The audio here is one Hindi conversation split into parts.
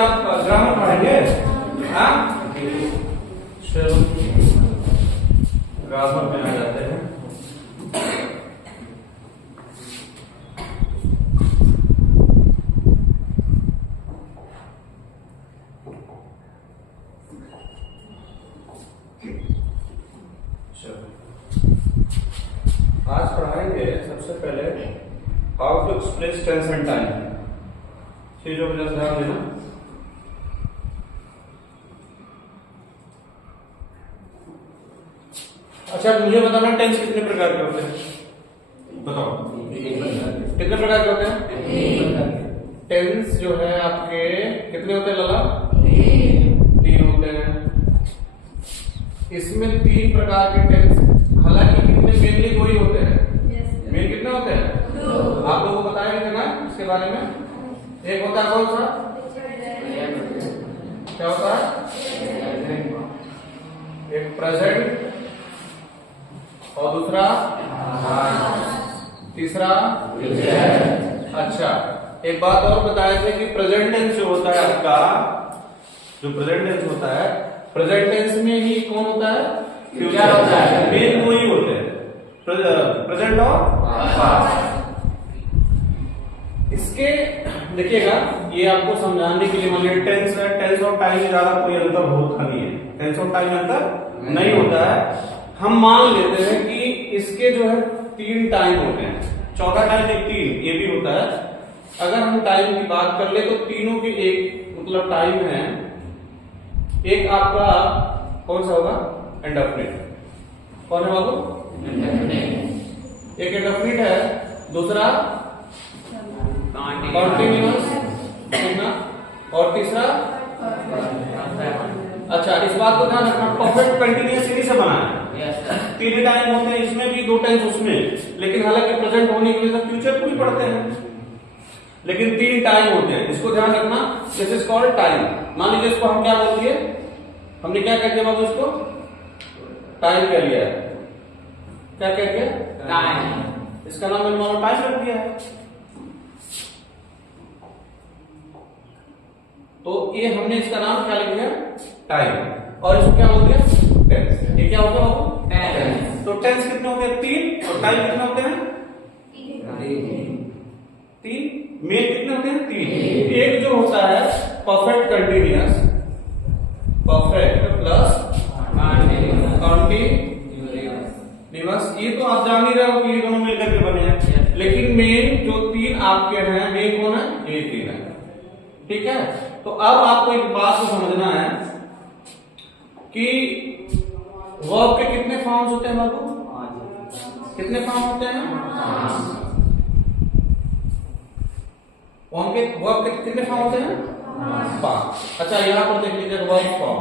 क्या ग्रामर पढ़ेंगे? हाँ, चलो ग्रामर में आ जाते हैं। आज पढ़ाएंगे सबसे पहले how to express tense and time. चीजों को जरा ध्यान देना। अच्छा, मुझे बताना टेंस कितने प्रकार के होते हैं? बताओ कितने प्रकार के होते हैं? टेंस जो है आपके कितने होते हैं लाला? 3 होते हैं। इसमें 3 प्रकार के टेंस, हालांकि कितने मेनली 2 ही होते हैं। मेन कितने होते हैं? 2। आप लोगों को बताया नहीं था ना इसके बारे में? एक होता है कौन सा? क्या होता है? एक प्रेजेंट और दूसरा तीसरा। अच्छा, एक बात और बताया था कि प्रेजेंट टेंस जो होता है आपका, जो प्रेजेंट टेंस होता है, प्रेजेंट टेंस में ही कौन होता है? फ्यूचर होता है। मेन 2 ही होते हैं, प्रेजेंट और पास्ट। इसके देखिएगा, ये आपको समझाने के लिए, मान लीजिए टेंस है, टेंस और टाइम में ज्यादा कोई अंतर होता नहीं है। टेंस और टाइम में अंतर नहीं होता है। हम मान लेते हैं कि इसके जो है 3 टाइम होते हैं। चौथा टाइम एक 3 ये भी होता है। अगर हम टाइम की बात कर ले तो तीनों के एक मतलब टाइम है। एक आपका कौन सा होगा? इंडेफिनिट। कौन है बाबू? एक इंडेफिनिट है, दूसरा कॉन्टिन्यूअस, और तीसरा। अच्छा, इस बात को ध्यान रखना, परफेक्ट कंटिन्यूअस इन्हीं से बना है। 3 टाइम होते हैं, इसमें भी 2 टाइम उसमें, लेकिन हालांकि प्रेजेंट होने के लिए फ्यूचर को भी पढ़ते हैं, लेकिन 3 टाइम होते हैं। इसको ध्यान रखना। This is called time. मान लीजिए इसको हम क्या बोल दिए? हमने क्या कह दिया बाबू? इसको टाइम कह लिया है। क्या कह दिया? टाइम। इसका नाम मैंने मानो टाइम रख दिया है। तो ये हमने इसका नाम क्या लिख दिया? टाइम। और इसको क्या बोल दिया? टेंस। ये क्या होगा बाबू? टेंस। तो टेंस कितने होते हैं? 3। और टाइम कितने होते हैं? 3। मेन कितने होते हैं? 3। एक जो होता है perfect continuous, perfect plus continuous, ये तो आप जान ही रहे हो कि ये दोनों मिलकर के बने हैं। लेकिन मेन जो 3 आपके हैं, मेन कौन है? ये 3 है। ठीक है। तो अब आपको एक बात को समझना है कि वर्ब के कितने फॉर्म्स होते हैं बाबू? कितने फॉर्म होते हैं? वर्ब के कितने फॉर्म होते हैं? 5। अच्छा, यहां पर देख लीजिए वर्ब फॉर्म।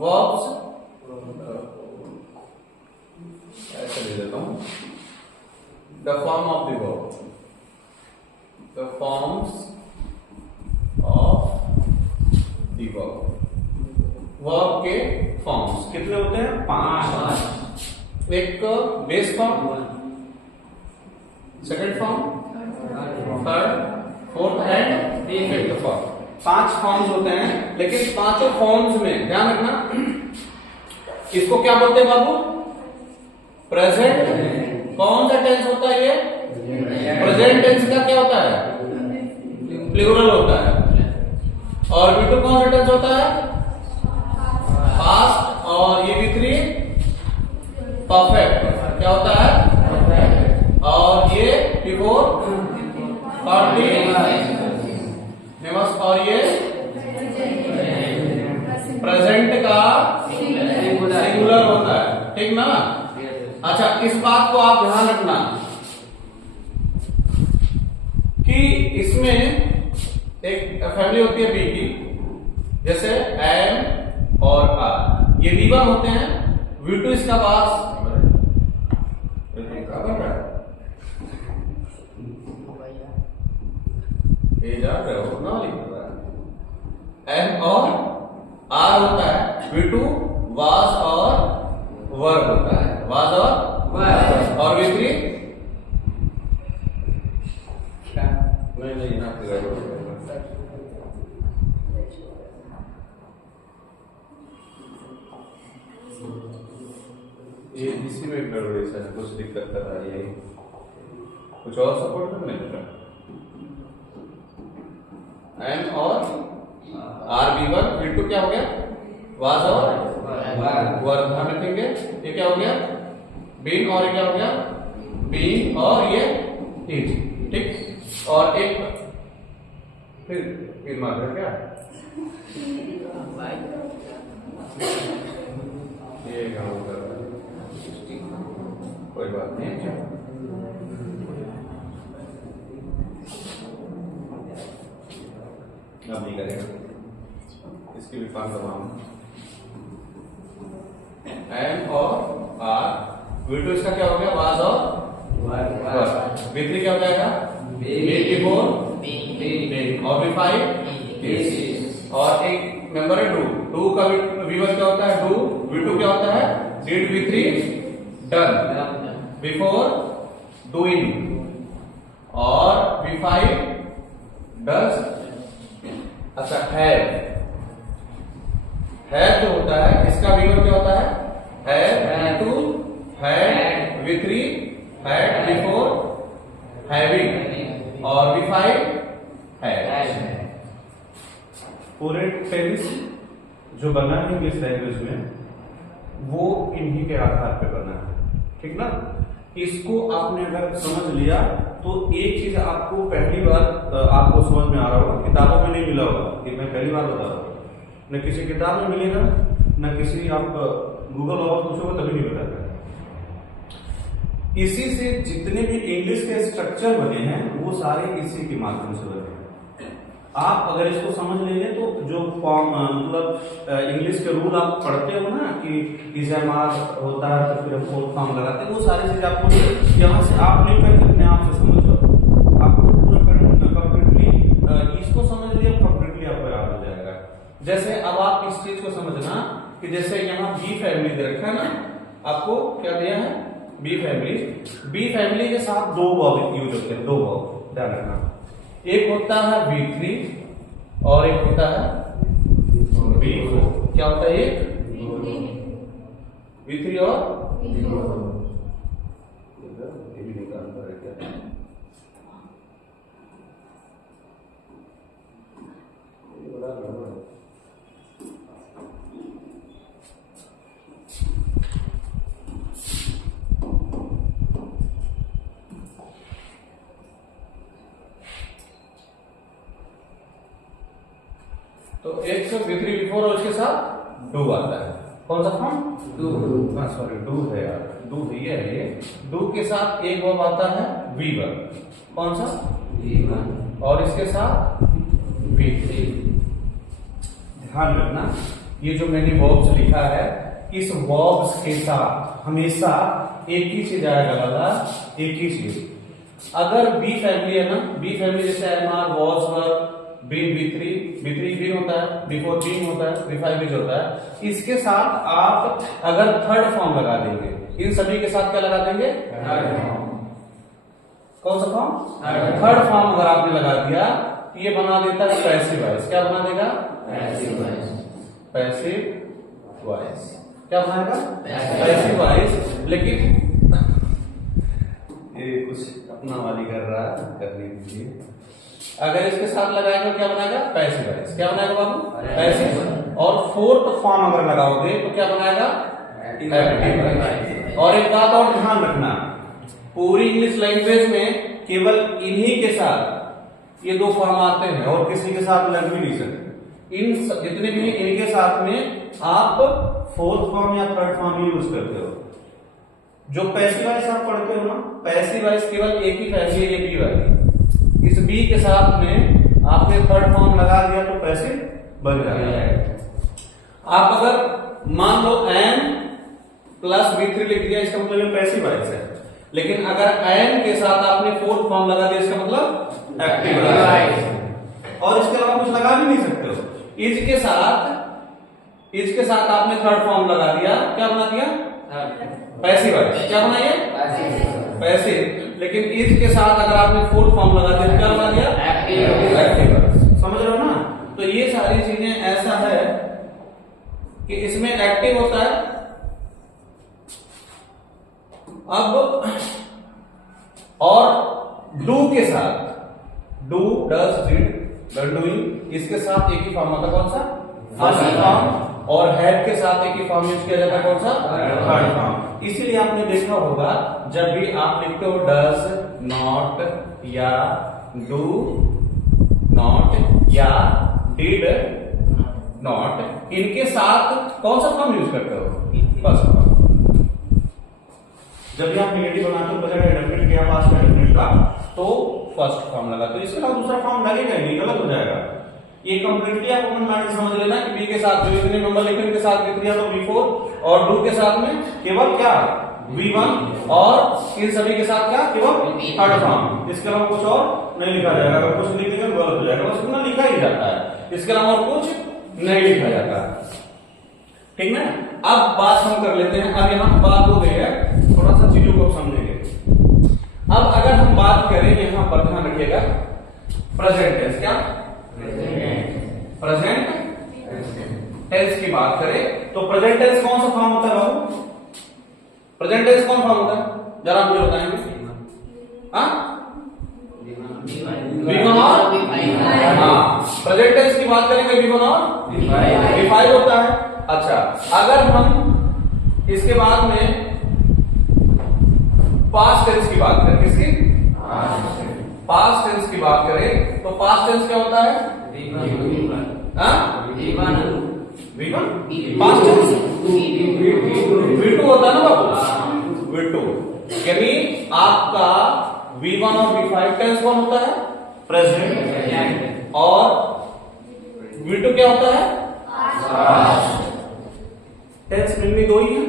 वर्ब्स ऐसे ले लेता हूं, the form of the verb, the forms of the verb. Verb के फॉर्म्स कितने होते हैं? 5। एक base form, second form, third, fourth and fifth form. 5 forms होते हैं। लेकिन 5 फॉर्म्स में ध्यान रखना, इसको क्या बोलते हैं बाबू? प्रेजेंट। कौन सा टेंस होता है ये? प्रेजेंट टेंस का क्या होता है? प्लूरल होता है। और V2 कौन सा टेंस होता है? पास्ट। और ये V3 परफेक्ट क्या होता है? और ये V4 कंटीन्यूअस, और ये प्रेजेंट का सिंगुलर होता है। ठीक ना? अच्छा, इस बात को आप ध्यान रखना कि इसमें एक फैमिली होती है बी की, जैसे एम और आर, ये V1 होते हैं। V2 इसका पास जा रहे हो ना, लिख रहा है। एम और आर होता है। V2 वाज और वर्ब होता है। वाज और वर्ब। और V3 नहीं ये इसी में गड़बड़ी सर, कुछ दिक्कत कर रहा है, कुछ और सपोर्ट करने का। एम और आर V1 V2 क्या हो गया, वाज और वर, ध्यान रखेंगे। ये क्या हो गया, बीन, और ये क्या हो गया, बीन, और ये इज, ठीक। और एक फिर मार्कर क्या, ये काम कर रहा है, कोई बात नहीं है। अब नहीं करेगा, इसकी भी फार्म दबाऊंगा। एम और आर, V2 इसका क्या हो गया, वाज और V3 क्या हो जाएगा, B4 और V5 और एक मेंबर है डू का V1 क्या होता है, डू, V2 क्या होता है, did, V3 done, before doing, और V5 डज। अच्छा, हैव जो होता है इसका V1 क्या होता है, have, V2 had, V3 had, before having, और V5 हैड। पूरे टेंस जो बना है इंग्लिश लैंग्वेज में वो इन्हीं के आधार पे बना है, ठीक ना। इसको आपने अगर समझ लिया तो एक चीज आपको पहली बार आपको समझ में आ रहा होगा, किताबों में नहीं मिला होगा, कि मैं पहली बार बता रहा हूँ, न किसी किताब में मिलेगा, न किसी आप गूगल और पूछोगे तभी नहीं बताएगा। इसी से जितने भी इंग्लिश के स्ट्रक्चर बने हैं वो सारे इसी के माध्यम से बने हैं। आप अगर इसको समझ लेंगे तो जो फॉर्म मतलब इंग्लिश के रूल आप पढ़ते हो ना, कि इज़ामार होता है तो फिर फोर्थ फॉर्म लगाते हैं, वो सारी चीज आपको यहाँ से आप लिख करके अपने आप से समझ लो, आपको पूरा कम्प्लीटली इसको समझ लिया, कम्प्लीटली आपको याद हो जाएगा। जैसे अब आप इस चीज को समझना कि जैसे यहाँ बी फैमिली दे रखा है ना, आपको क्या दिया है, बी फैमिली। बी फैमिली के साथ दो वर्ब यूज होते हैं, दो वर्ब ध्यान रखना, एक होता है B3 और एक होता है B4। क्या होता है, एक B3 और ये भी निकाल कर क्या, ये बड़ा गड़बड़ है। तो एक से B3 B4 और उसके साथ डू आता है, कौन सा फॉर्म, डू, सॉरी डू है यार, डू है ये डू के साथ एक वर्ब आता है V1, कौन सा V1, और इसके साथ V3। ध्यान रखना ये जो मैंने वर्ब्स लिखा है, इस वर्ब्स के साथ हमेशा एक ही चीज आएगा वाला, एक ही चीज। अगर बी फैमिली है ना, बी फैमिली जैसे am are, was, were, been, B3 been होता है, B4 बीन होता है, B5 बीज होता है, इसके साथ आप अगर थर्ड फॉर्म लगा देंगे, इन सभी के साथ क्या लगा देंगे, कौन सा फॉर्म, थर्ड फॉर्म अगर आपने लगा दिया तो ये बना देता है पैसिव वॉइस। क्या बना देगा, पैसिव वॉइस। क्या बनाएगा, पैसिव वॉइस। लेकिन ये कुछ अपना वाली कर रहा है, करने दीजिए। अगर इसके साथ लगाएंगे तो क्या बनाएगा, पैसिव वॉइस। क्या बनाएगा बाबू, पैसिव। और फोर्थ फॉर्म अगर लगाओगे तो क्या बनाएगा, एक्टिव वॉइस। और एक बात और ध्यान रखना, पूरी इंग्लिश लैंग्वेज में केवल इन्हीं के साथ ये दो फॉर्म आते हैं और किसी के साथ लग भी नहीं सकते। इन जितने भी इनके साथ में आप फोर्थ फॉर्म या थर्ड फॉर्म यूज करते हो। जो पैसिव वॉइस आप पढ़ते हो ना, पैसिव वॉइस केवल एक ही फैमिली है, बी वाली। इस बी के साथ में आपने थर्ड फॉर्म लगा दिया तो पैसिव बन जाएगा। आप अगर मान लो एन प्लस B3 लिख दिया, इसका मतलब पैसिव वॉइस है। लेकिन अगर एन के साथ आपने फोर्थ फॉर्म लगा दिया, इसका मतलब एक्टिव वॉइस। और इसके अलावा कुछ लगा भी नहीं सकते हो। इज के साथ आपने थर्ड फॉर्म लगा दिया, क्या बना दिया, पैसिव वॉइस। क्या बना ये, पैसिव। लेकिन इज के साथ अगर आपने फोर्थ फॉर्म लगा दिया, क्या बना दिया, एक्टिव वॉइस। समझ रहे हो ना। तो ये सारी चीजें ऐसा है कि इसमें एक्टिव होता है अब और डू के साथ, डू, डस, डिड, डूइंग, इसके साथ एक ही फॉर्म होता है, कौन सा? First form. और हैड के साथ एक ही फॉर्म यूज किया जाता है, कौन सा? Third form. इसीलिए आपने देखा होगा जब भी आप लिखते हो डस नॉट या डू नॉट या डिड नॉट, इनके साथ कौन सा फॉर्म यूज करते हो? First form. जब भी आप नेगेटिव बनाते हो बजाय डेफिनेट के पास डेफिनेट का, तो फर्स्ट फॉर्म लगा, तो इसके अलावा दूसरा फॉर्म लगेगा नहीं, गलत हो जाएगा। ये कंप्लीटली आप अपने माइंड से समझ लेना कि बी के साथ जो इतने नंबर लिखे उनके साथ लिख दिया तो V4, और डू के साथ में केवल क्या? V1, और इन सभी के साथ क्या? केवल थर्ड फॉर्म। इसके अलावा कुछ और नहीं लिखा जाएगा। अगर कुछ लिख देंगे गलत हो जाएगा, बस इतना लिखा ही जाता है, इसके अलावा और कुछ नहीं लिखा जाता है, ठीक ना? अब बात हम कर लेते हैं। अब यहाँ बात हो गई है, थोड़ा सा चीजों को समझेंगे। अब अगर हम बात करें, यहाँ पर ध्यान रखिएगा, प्रेजेंट टेंस, क्या? प्रेजेंट टेंस की बात करें तो प्रेजेंट टेंस कौन सा फॉर्म होता है बाबू? प्रेजेंट टेंस कौन फॉर्म होता है, जरा मुझे बताएंगे। V1 और प्रेजेंट टेंस की बात करेंगे, V1 और V5 होता है। अच्छा, अगर हम इसके बाद में पास्ट टेंस की बात करें, किसकी? पास्ट टेंस की बात करें तो पास्ट टेंस क्या होता है? V1। पास्ट टेंस V2 होता है ना बाबू, V2। यानी आपका V1 और V5 टेंस कौन होता है? प्रेजेंट। और V2 क्या होता है? टेंस में दो ही है।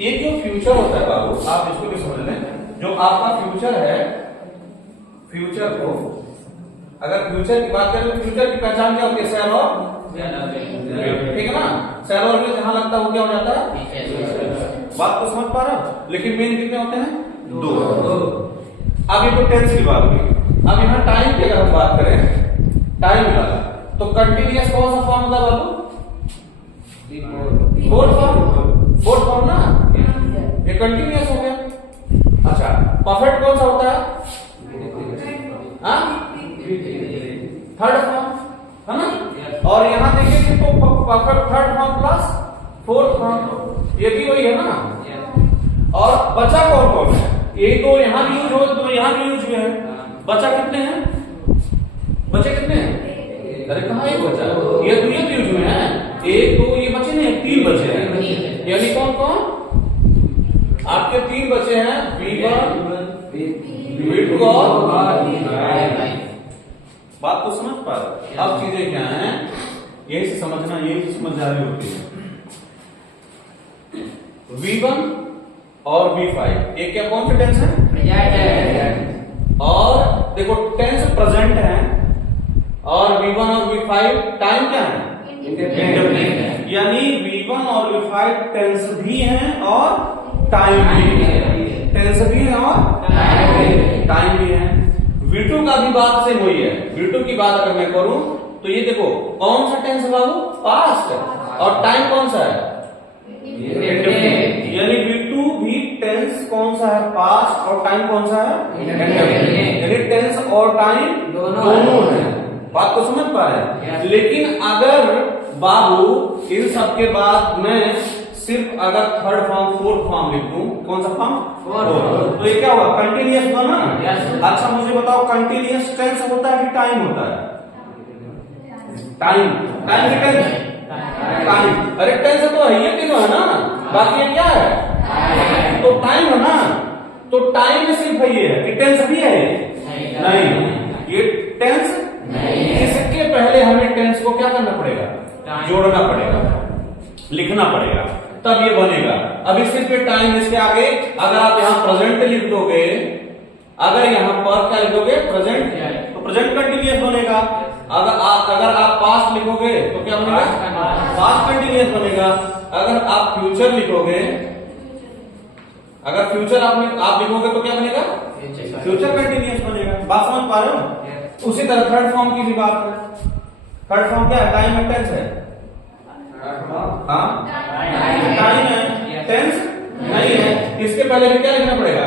एक जो फ्यूचर होता है बाबू, आप इसको भी समझ लें, जो आपका फ्यूचर है, फ्यूचर को अगर फ्यूचर की बात करें तो फ्यूचर की पहचान क्या होती है? सेल और, ठीक है ना? सेल और में जहां लगता है वो क्या हो जाता है? बात तो समझ पा रहे हो? लेकिन मेन कितने होते हैं? दो। अब ये तो टेंस की बात हुई। अब यहाँ टाइम की अगर हम बात करें, टाइम लगा तो कंटिन्यूअस कौन सा फॉर्म होता है बाबू? Fourth form. फोर्थ फॉर्म ना, ये कंटिन्यूअस हो गया। अच्छा, परफेक्ट कौन सा होता है? थर्ड फॉर्म, है ना? और यहां देखिए तो perfect third form plus fourth form, ये भी वही है ना? और बचा कौन कौन है? ये तो यहां भी यूज हो, तो यहां भी यूज हुए हैं। बचा कितने हैं? बचे कितने हैं? अरे कहां एक बचा? ये तो यूज हुए हैं, एक दो ये बचे नहीं, तीन बचे हैं। यानी कौन कौन? आपके तीन बचे हैं, V1, V2 और V5। बात तो समझ पा रहे? अब चीजें क्या हैं, यही से समझना, यही समझदारी होती है। V1 और V5 ये क्या, कौन सा टेंस है? और देखो टेंस प्रेजेंट है, और V1 और V5 टाइम क्या है? इंडेफिनिट। यानी V1 और V5 टेंस भी हैं और टाइम भी है। टेंस भी है और टाइम भी है। V2 का भी बात सेम वही है। V2 की बात अगर मैं करूं तो ये देखो कौन सा टेंस है बाबू? पास्ट। और टाइम कौन सा है? यानी V2 भी टेंस कौन सा है? पास्ट। और टाइम कौन सा है? यानी टेंस और टाइम दोनों है। बात को समझ पा रहे हैं? लेकिन अगर बाबू इन सब के बाद मैं सिर्फ अगर थर्ड फॉर्म फोर्थ फॉर्म लिख दूं, कौन सा फॉर्म? फोर्थ। तो ये क्या हुआ? कंटिन्यूअस हुआ ना? अच्छा मुझे बताओ, कंटिन्यूअस टेंस होता है कि टाइम होता है? टाइम। टाइम की टेंस टाइम। अरे टेंस तो है, ये तीनों है ना, बाकी ये क्या है? तो टाइम है ना? तो टाइम में सिर्फ ये है कि टेंस भी है? नहीं, ये टेंस नहीं। इसके पहले हमें टेंस को क्या करना पड़ेगा? जोड़ना पड़ेगा, लिखना पड़ेगा, तब ये बनेगा। अभी सिर्फ टाइम, इसके आगे अगर आप यहाँ प्रेजेंट लिख दोगे, अगर यहाँ पर क्या लिखोगे? प्रेजेंट, तो प्रेजेंट कंटिन्यूअस बनेगा। अगर आप पास्ट लिखोगे तो क्या बनेगा? पास्ट कंटिन्यूअस बनेगा। अगर आप फ्यूचर लिखोगे, अगर फ्यूचर आप लिखोगे तो क्या बनेगा? फ्यूचर कंटिन्यूअस बनेगा। बात समझ पा रहे हो? उसी तरह थर्ड फॉर्म की भी बात है। थर्ड फॉर्म क्या है? टाइम है, टेंस है? हाँ, टाइम है, टेंस नहीं है, इसके पहले भी क्या लिखना पड़ेगा,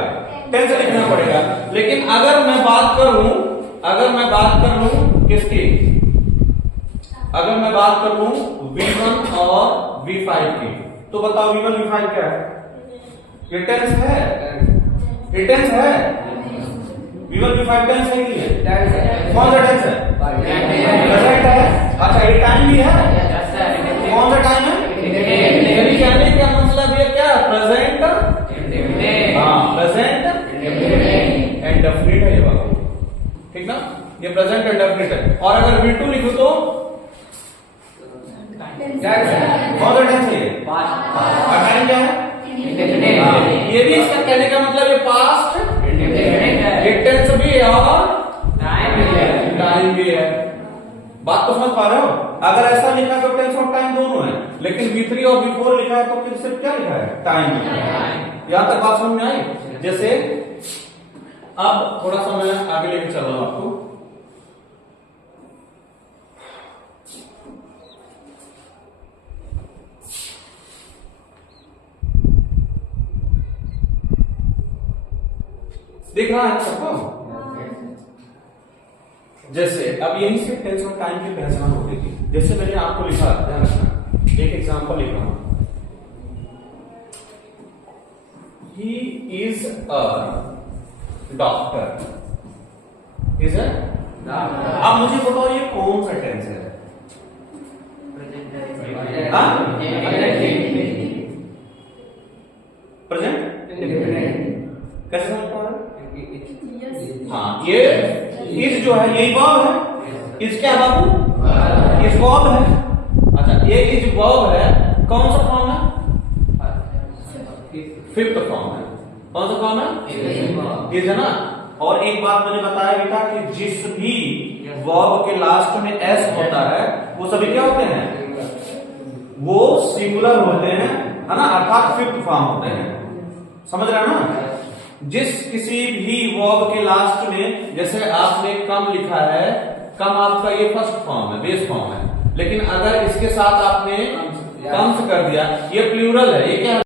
टेंस लिखना पड़ेगा। लेकिन अगर मैं बात करूं किसकी, अगर मैं बात कर लूं V1 और V5 की, तो बताओ V1 V5 क्या है, ये टेंस है, ये टेंस है, V1 V5 टेंस है नहीं है, कौन सा टेंस है, प्रेजेंट है। अच्छा ये टाइम भी है, कौन सा टाइम है, यानी कहने का मतलब ये क्या, प्रेजेंट, हाँ प्रेजेंट एंड डेफिनिट है ये बात, ठीक ना, ये प्रेजेंट एंड डेफिनिट है। और अगर V2 लिखूं तो कौन सा टेंस है, टाइम क्या है, ये भी इसका कहने का मतलब ये पास्ट, ये टेंस भी है और टाइम भी है। बात तो समझ पा रहे हो, अगर ऐसा लिखा तो टेंस और टाइम दोनों है, लेकिन V3 और V4 लिखा है तो फिर सिर्फ क्या लिखा है, टाइम लिखा है। यहां तक बात समझ में आई। जैसे अब थोड़ा सा मैं आगे लेके चल रहा हूं आपको, देख रहा है सबको। जैसे अब यहीं से टेंस और टाइम की पहचान हो गई थी। जैसे मैंने आपको लिखा, ध्यान रखना, एक एग्जांपल लिख रहा हूं, he is a doctor, is a doctor. अब मुझे बताओ ये कौन सा टेंस है, प्रेजेंट, कैसे समझ पा रहे, हाँ ये इज जो है यही वर्ब है, इज क्या बाबू, इज वर्ब है। अच्छा ये इज वर्ब है, कौन सा फॉर्म है, फिफ्थ फॉर्म है, कौन सा फॉर्म है, इज है ना। और एक बात मैंने बताया भी था कि जिस भी वर्ब के लास्ट में एस होता है वो सभी क्या होते हैं, वो सिंगुलर होते हैं, है ना, अर्थात फिफ्थ फॉर्म होते हैं, समझ रहे हैं ना। जिस किसी भी वर्ब के लास्ट में, जैसे आपने कम लिखा है, कम आपका ये फर्स्ट फॉर्म है, बेस फॉर्म है, लेकिन अगर इसके साथ आपने कम्स कर दिया, ये प्लूरल है, ये क्या है,